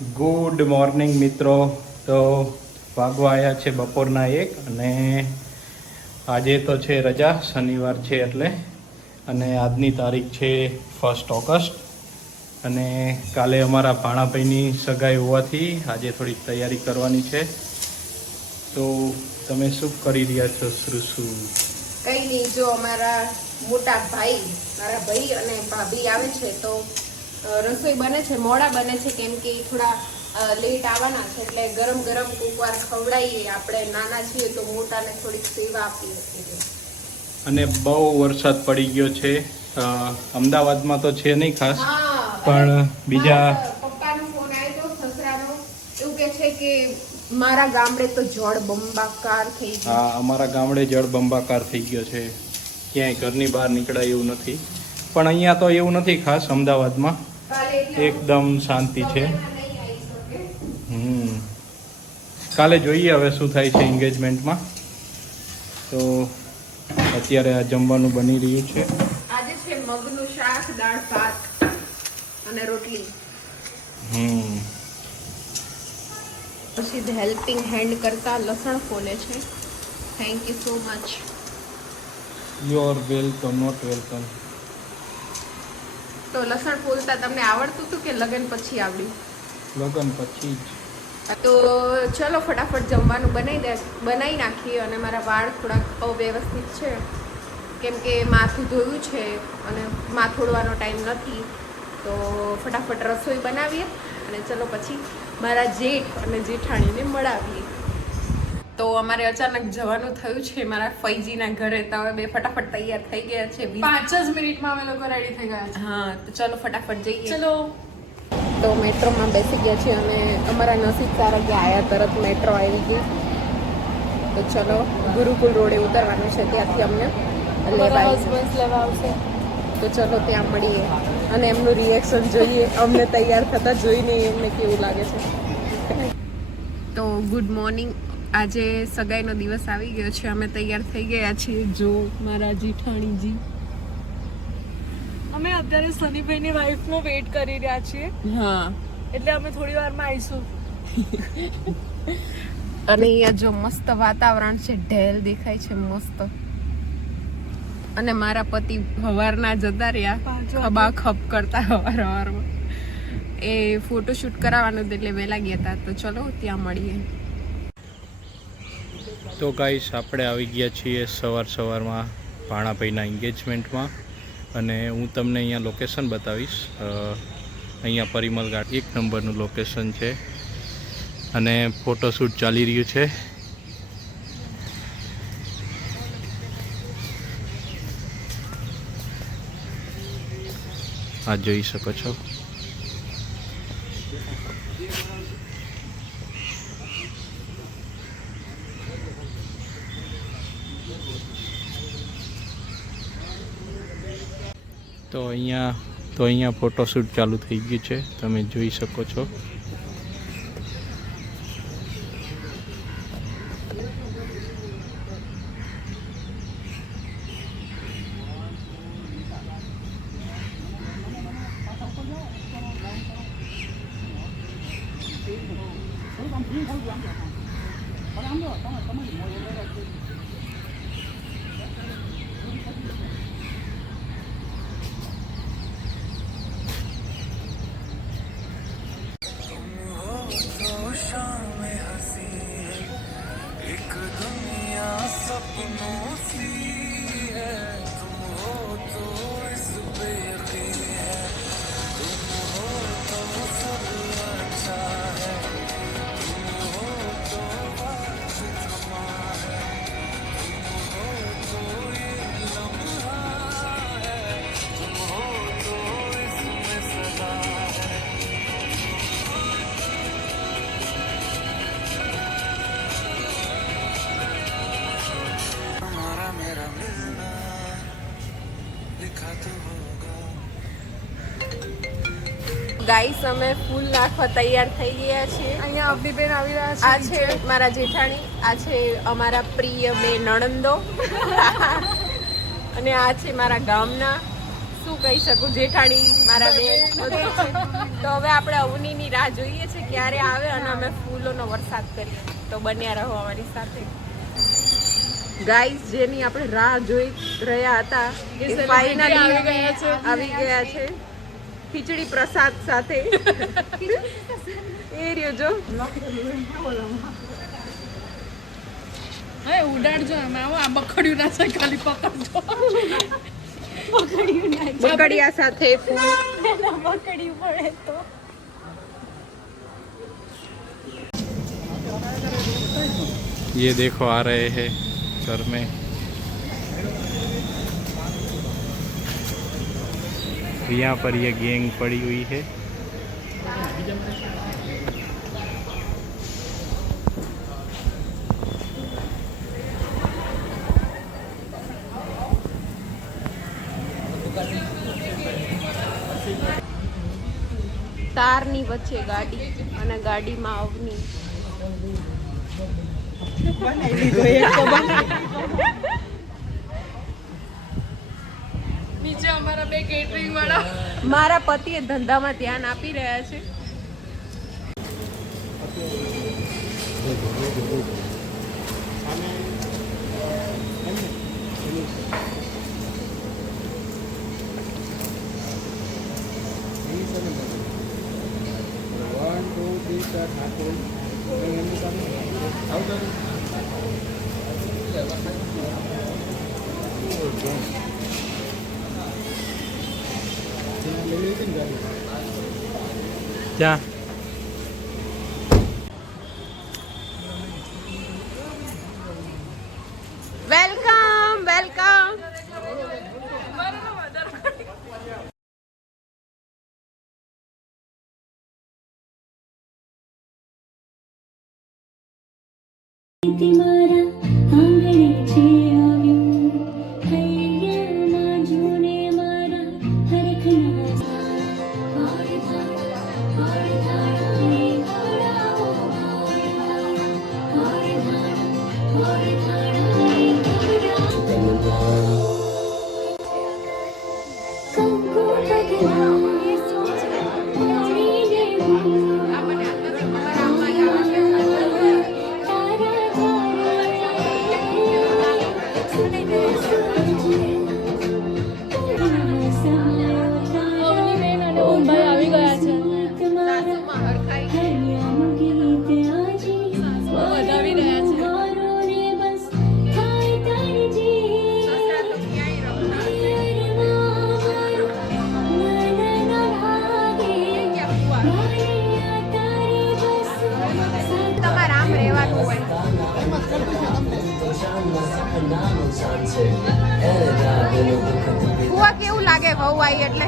Good morning મિત્રો. તો વાગવા આવ્યા છે બપોરના 1 અને આજે તો છે રજા, શનિવાર છે એટલે. અને આજની તારીખ છે 1 ઓગસ્ટ અને કાલે અમારા ભાણાભાઈની સગાઈ હોવાથી આજે થોડીક તૈયારી કરવાની છે. તો તમે શું કરી રહ્યા છો શ્રુષુ? કઈ નહીં, જો અમારા મોટા ભાઈ, મારા ભાઈ અને ભાભી આવે છે તો રસોઈ બને છે, મોડા બને છે કેમ કે થોડા લેટ આવવાના છે એટલે ગરમ ગરમ કોકવાર ખવડાવીએ. આપણે નાના છીએ તો મોટાને થોડીક સેવા આપીએ છીએ. અને બહુ વરસાદ પડી ગયો છે. અમદાવાદમાં તો છે નહીં ખાસ, પણ બીજા પપ્પાનો ફોન આવ્યો તો સસરાનો, એવું કે છે કે મારા ગામડે તો જળ બંબાકાર થઈ ગયો. હા, અમારા ગામડે જળ બંબાકાર થઈ ગયો છે. ક્યાંય ઘરની બહાર નીકળાય એવું નથી. પણ અહીંયા તો એવું નથી ખાસ. અમદાવાદમાં એકદમ શાંતિ છે. કાલે જોઈએ હવે શું થાય છે એન્ગેજમેન્ટમાં. તો અત્યારે આ જમવાનું બની રહ્યું છે. આજે છે મગનું શાક, દાળ ભાત અને રોટલી. પછી હેલ્પિંગ હેન્ડ કરતા લસણ ફોલે છે. Thank you so much. You are welcome, not welcome. તો લસણ ફોલતા તમને આવડતું હતું કે લગ્ન પછી આવડ્યું? લગ્ન પછી જ. તો ચલો ફટાફટ જમવાનું બનાવી નાખીએ. અને મારા વાળ થોડાક અવ્યવસ્થિત છે કેમ કે માથું ધોયું છે અને માથોડવાનો ટાઈમ નથી. તો ફટાફટ રસોઈ બનાવીએ અને ચલો પછી મારા જેઠ અને જેઠાણીને મળાવીએ. તો અમારે અચાનક જવાનું થયું છે મારા ફૈજીના ઘરે. તો હવે બે ફટાફટ તૈયાર થઈ ગયા છે. 5 જ મિનિટમાં અમે લોકો રેડી થઈ ગયા છે. હા, તો ચલો ફટાફટ જઈએ. ચલો. તો મેટ્રોમાં બેસી ગયા છીએ અને અમારા નસીબ સારા કે આયા તરત મેટ્રો આવી ગઈ. તો ચલો ગુરુકુલ રોડે ઉતરવાનું છે, ત્યાંથી અમને લેવા આવશે. તો ચલો ત્યાં મળીએ અને એમનું રિએક્શન જોઈએ. અમને તૈયાર થતા જોઈને એમને કેવું લાગે છે. તો ગુડ મોર્નિંગ. આજે સગાઈનો દિવસ આવી ગયો છે. અમે તૈયાર થઈ ગયા છીએ. જો મારા જેઠાણીજી. અમે અત્યારે સનીભાઈની વાઈફનો વેઇટ કરી રહ્યા છીએ. હા, એટલે અમે થોડી વારમાં આવીશું. અને અહીંયા જો મસ્ત વાતાવરણ છે, ઢેલ દેખાય છે મસ્ત. અને મારા પતિ હવારના જતા રહ્યા, ખબા ખપ કરતા હવારમાં. એ ફોટોશૂટ કરાવવાનું એટલે વહેલા ગયા હતા. તો ચલો ત્યાં મળીએ. તો ગાઈસ, આપણે આવી ગયા છીએ સવારમાં ભાણાભાઈના એન્ગેજમેન્ટમાં. અને હું તમને અહીંયા લોકેશન બતાવીશ. અહીંયા પરિમલ ઘાટ 1 નંબરનું લોકેશન છે અને ફોટોશૂટ ચાલી રહ્યું છે. આ જોઈ શકો છો. તો અહીંયા ફોટોશૂટ ચાલુ થઈ ગયું છે, તમે જોઈ શકો છો. ગાઈસ, અમે ફૂલ નાખવા તૈયાર થઈ ગયા છીએ. અહીંયા અવનીબેન આવી રહ્યા છે. આ છે મારા જેઠાણી, આ છે અમારા પ્રિય બે નણંદો અને આ છે મારા ગામના શું કહી શકું, જેઠાણી મારા બેન બધું છે. તો હવે આપણે અવનીની રાહ જોઈએ છે ક્યારે આવે અને અમે ફૂલોનો વરસાદ કરીએ. તો બન્યા રહો અમારી સાથે. ગાઈસ, જેની આપણે રાહ જોઈ રહ્યા હતા એ ફાઇનલી આવી ગયા છે ખીચડી પ્રસાદ સાથે. એ રહ્યો જો. હવે ઉડાડજો અમે આવો આ બકડ્યું ના છે ખાલી પકડજો બકડિયા સાથે ફૂલ. બકડ્યું પડે તો ये देखो आ रहे हैं घर में. यहाँ पर ये गैंग पड़ी हुई है. તારની વચ્ચે ગાડી અને ગાડીમાં અવની. નીચે અમારા બે કેટરિંગ વાળા મારા પતિએ ધંધામાં ધ્યાન આપી રહ્યા છે. क्या વેલકમ વેલકમ. મારા આંગણે છે આવ્યું હૈયામાં જોને મારા હરખના આવી ગયા છે સાસુમાં હરખાઈ વધાવી રહ્યા છે સસરા તો ક્યાંય રમતા હશે. ક્યાં ફુવા? તમારે આમ રહેવાનું હોય. ફુવા કેવું લાગે વહુ આવી એટલે?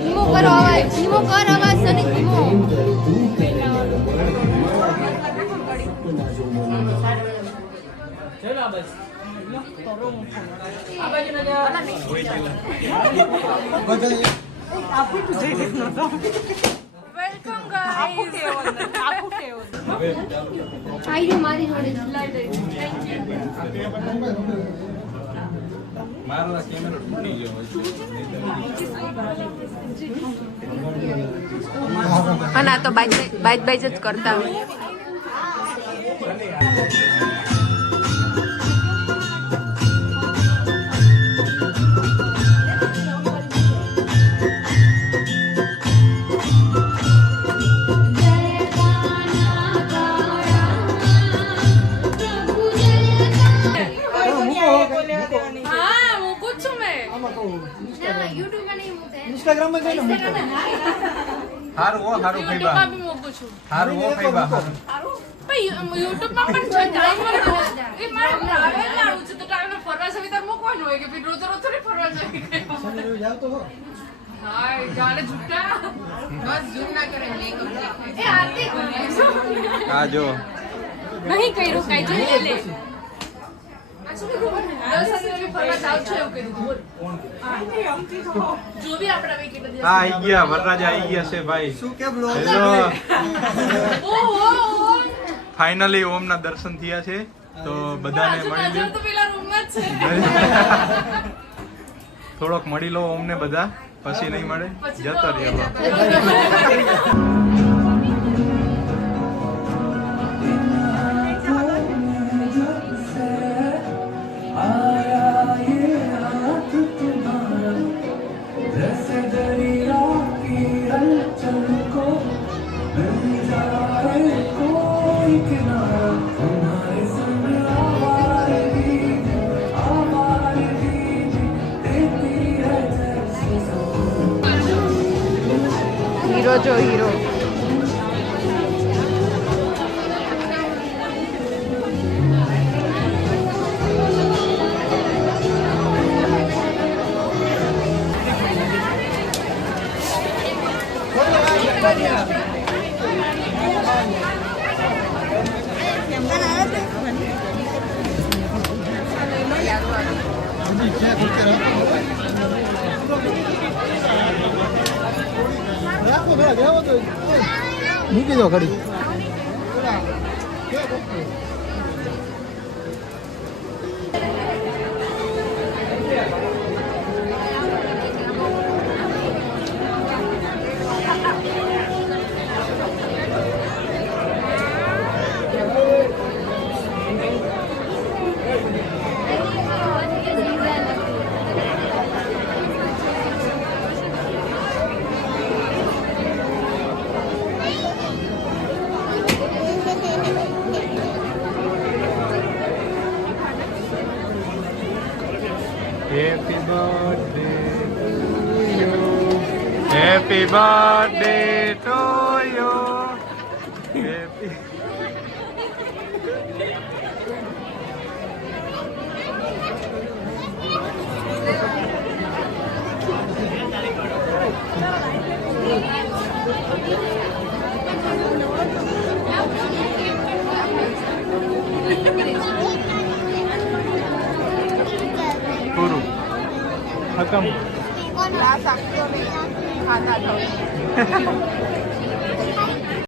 ધીમો કરો અવાજ, ધીમો કર અવાજ સની, ધીમો. વેલકમ ગાઈસ આયુ મારી જોડે. મારા કેમેરો તૂટી ગયો અને આ તો બાજ જ કરતા હોય. ઇન્સ્ટાગ્રામ માં જઈને મૂકો હારું હો હારું યુટ્યુબમાં ભાઈ બી મૂકું છું હારું હો ભાઈ હારું પણ યુટ્યુબમાં પણ છે ટાઈમ મળતો એ મારે આવે લાવું છું તો ટાઈમ ફરવા જવી તો મૂકવાનું હોય કે રોજ રોજ થોડી ફરવા જવી જાવ તો હો હાય ગાલે જુટ્ટા બસ ઝૂમ ના કરે નહીં કરું એ આરતી આ જો નહીં કર્યું કઈ જોઈએ લે ફરવા જાવ છો એવું કીધું બોલ જો બી આપણા વીકે બધી આ આઈ ગયા વરરાજા આઈ ગયા છે ભાઈ શું કે બ્લો ફાઇનલી ઓમના દર્શન થયા છે તો બધાને મળી લો તો પેલા રૂમમાં જ છે થોડોક મળી લો ઓમને બધા પછી નહીં મળે જતો રહ્યો હીરો જો હીરો મૂકી દો ઘડી Happy birthday to you. Happy birthday to you. Happy. પૂરું ખતમ આ સાક્ષીઓ નહીં ખાતા જાઉં